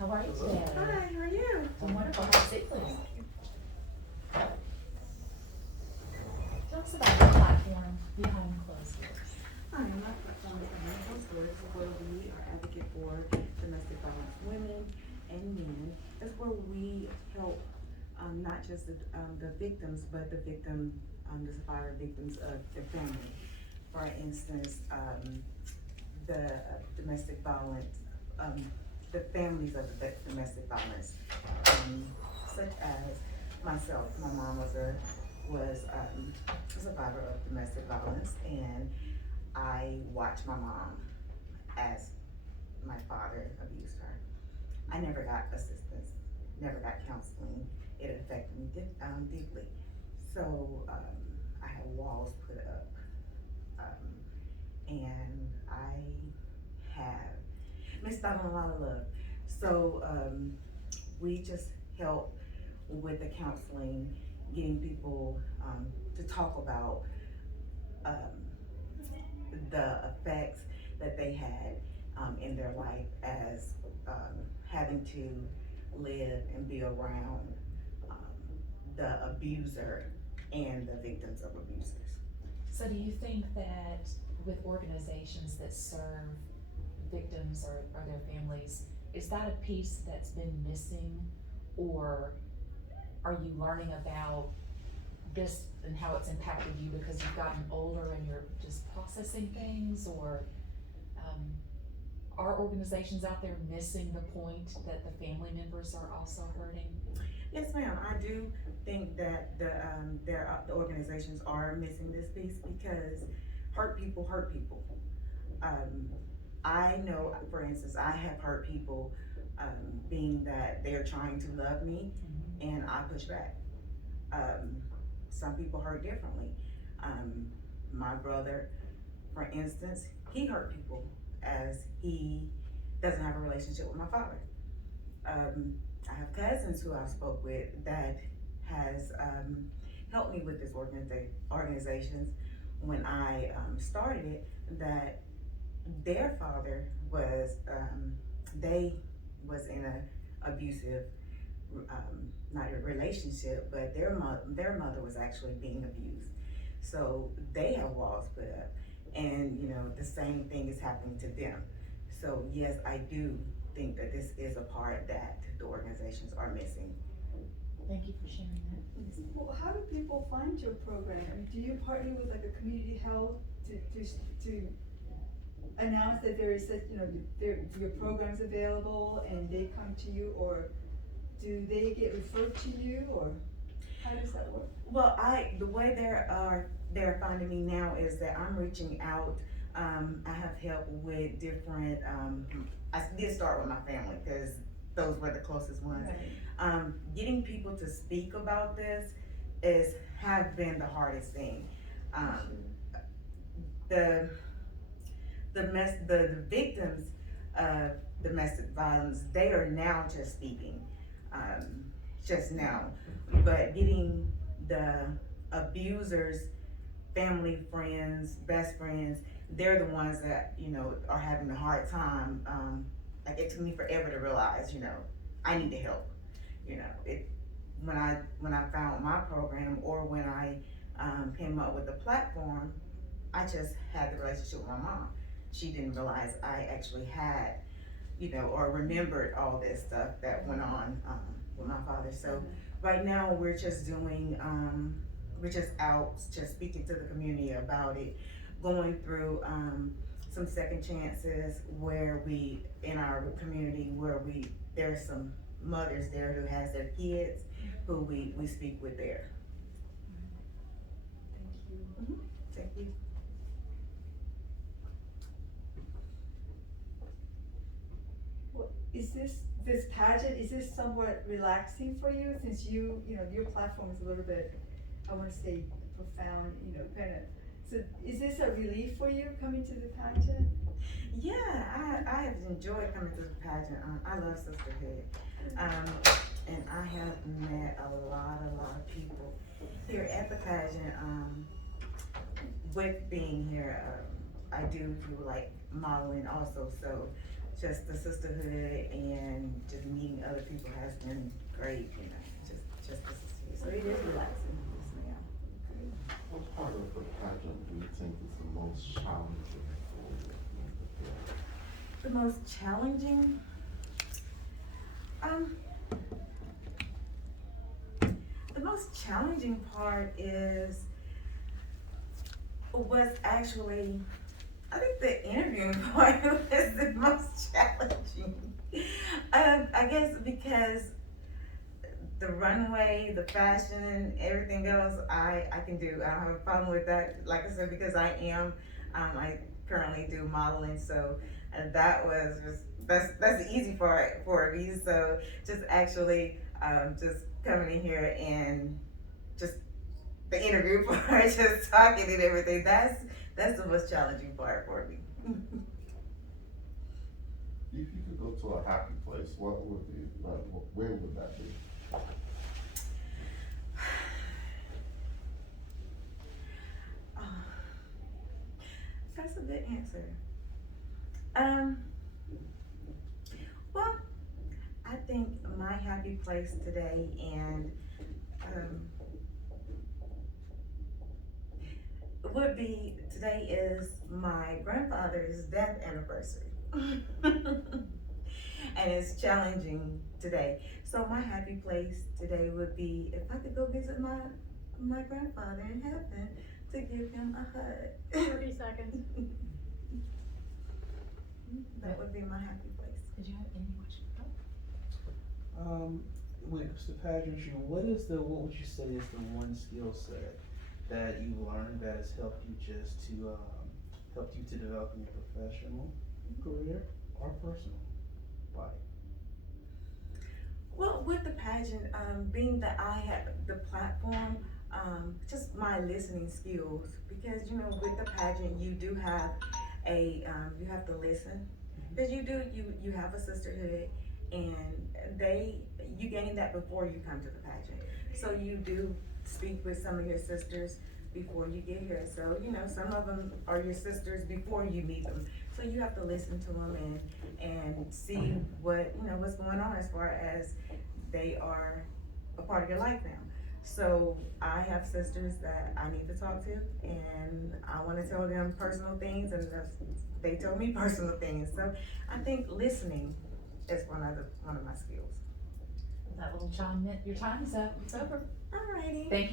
How are you today? Hi, how are you? I'm wonderful. Have a seat, please. Tell us about your platform, Behind Closed Doors. Hi, my platform is Behind Closed Doors, where we are advocate for domestic violence women and men. That's where we help not just the victims, but the survivor victims of their family. For instance, the domestic violence, the families of the domestic violence, such as myself. My mom was a survivor of domestic violence, and I watched my mom as my father abused her. I never got assistance, never got counseling. It affected me deeply. So I had walls put up, and I have missed out on a lot of love. So we just help with the counseling, getting people to talk about the effects that they had in their life as having to live and be around the abuser and the victims of abusers. So do you think that with organizations that serve victims or their families, is that a piece that's been missing? Or are you learning about this and how it's impacted you because you've gotten older and you're just processing things? Or are organizations out there missing the point that the family members are also hurting? Yes, ma'am. I do think that the organizations are missing this piece because hurt people hurt people. I know, for instance, I have hurt people, being that they're trying to love me, and I push back. Some people hurt differently. My brother, for instance, he hurt people as he doesn't have a relationship with my father. I have cousins who I've spoke with that has helped me with this organizations when I started it, that their father was they was in a abusive not a relationship, but their mother was actually being abused. So they have walls put up, and the same thing is happening to them. So yes, I do think that this is a part that the organizations are missing. Thank you for sharing that. Well, how do people find your program? Do you partner with like a community health to announce that there is such, your program's available and they come to you, or do they get referred to you, or how does that work? Well, the way they're finding me now is that I'm reaching out. I have help with different. I did start with my family because those were the closest ones. Right. Getting people to speak about this have been the hardest thing. The victims of domestic violence, they are now just speaking, just now, but getting the abusers, family, friends, best friends, they're the ones that are having a hard time. Like, it took me forever to realize, I need to help. When I found my program, or when I came up with the platform, I just had the relationship with my mom. She didn't realize I actually had, or remembered all this stuff that went on with my father. So right now we're just doing, we're just out, just speaking to the community about it, going through some second chances where in our community, there's some mothers there who has their kids who we speak with there. Thank you. Thank you. Is this pageant, is this somewhat relaxing for you, since your platform is a little bit, I want to say, profound, kind of, so is this a relief for you coming to the pageant? Yeah, I have enjoyed coming to the pageant. I love sisterhood, and I have met a lot of people here at the pageant. With being here, I do like modeling also, so just the sisterhood and just other people has been great, you know, just to see. So it is relaxing, yes ma'am. What part of the pageant do you think is the most challenging for you? The most challenging, the most challenging part was actually, I think the interviewing part was the most challenging. I guess because the runway, the fashion, everything else, I can do. I don't have a problem with that. Like I said, because I currently do modeling, so that's the easy part for me. So just actually, just coming in here and just the interview part, just talking and everything. That's the most challenging part for me. If you could go to a happy place, what would be, where would that be? That's a good answer. Well, I think my happy place today and would be today is my grandfather's death anniversary. And it's challenging today. So my happy place today would be if I could go visit my grandfather in heaven to give him a hug. 30 seconds. That would be my happy place. Did you have any questions? When it comes to pageantry, what would you say is the one skill set that you've learned that has helped you to develop in your professional career or personal life? Well, with the pageant, being that I have the platform, just my listening skills, because you know, with the pageant, you do have you have to listen, because you have a sisterhood, and you gain that before you come to the pageant. So you do speak with some of your sisters before you get here. So, you know, some of them are your sisters before you meet them. So you have to listen to them and see what's going on as far as they are a part of your life now. So I have sisters that I need to talk to, and I want to tell them personal things, and they tell me personal things. So I think listening is one of my skills. That little chime meant your time is up. It's over. Alrighty. Thank you.